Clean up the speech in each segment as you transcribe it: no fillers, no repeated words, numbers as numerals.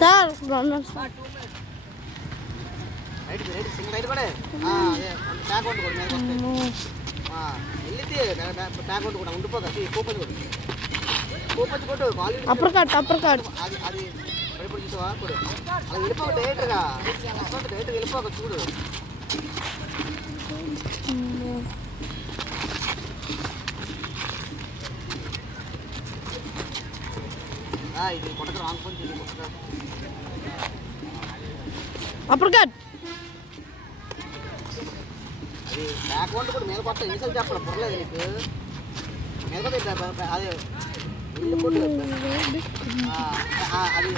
Sir upper cut అది ఇప్పుడు చూసావా ఇప్పుడు అలా వెళ్ళిపోక డైరెక్ట్గా వెళ్ళిపోక చూడు. ఇది కొట్టక రాంగ్ పని చేసి కొట్టక అప్పర్ కట్ అది బ్యాక్ వంట కూడా మీద కొట్ట ఇన్సల్ చెప్పడం పొరలేదు నీకు మీద అదే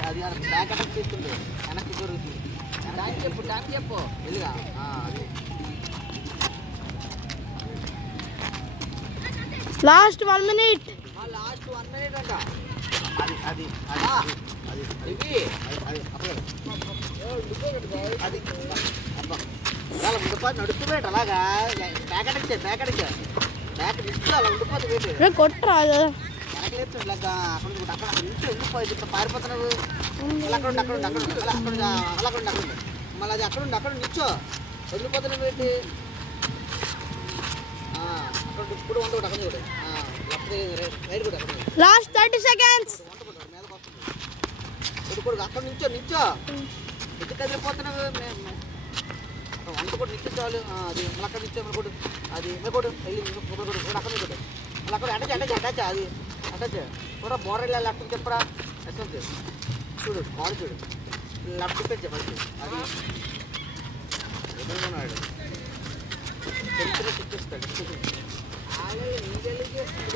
అది అది బ్యాక్ అటాక్ చేస్తుంది వెనక్కి జరుగుతుంది. దానికి చెప్పు వెళ్ళిగా అది లాస్ట్ 1 minute లాస్ట్ 1 minute అంట. అది అది అది ఇది అది అది అబ్బా అలా ఉండిపోతే నడుస్తున్నట్టు అలాగా బ్యాక్ అటాక్ నిచ్చు అలా ఉండిపోతుంది కొట్టరా వెనకలేదు ఇలాగా అక్కడ నుంచి వెళ్ళిపోయి పారిపోతున్నావు. అక్కడ మళ్ళీ అది అక్కడ నిచ్చో వెళ్ళిపోతున్నావు ఏంటి అక్కడ ఇప్పుడు ఉండకూడదు అక్కడ చూడు రైట్ కూడా లాస్ట్ 30 seconds మీదకొడు అక్కడ నిచ్చో ఎందుకు కదిలిపోతున్నావు వంట కూడా నిచ్చు చాలు. అది మళ్ళీ అక్కడ నిచ్చో మనకోడు అది మేకోడు వెళ్ళి అక్కడ నిచ్చోడు మళ్ళీ అక్కడ అటాచ్ అది అటాచ్ కూడా బోర్డర్ వెళ్ళాలి లెఫ్ట్ చెప్పరా ఎస్ఎంసి చూడు కాల్ చూడు లెఫ్ట్ చెప్పచ్చు అది ఎదురున్నాడు తెలిసిన చిక్కిస్తాడు నీళ్ళు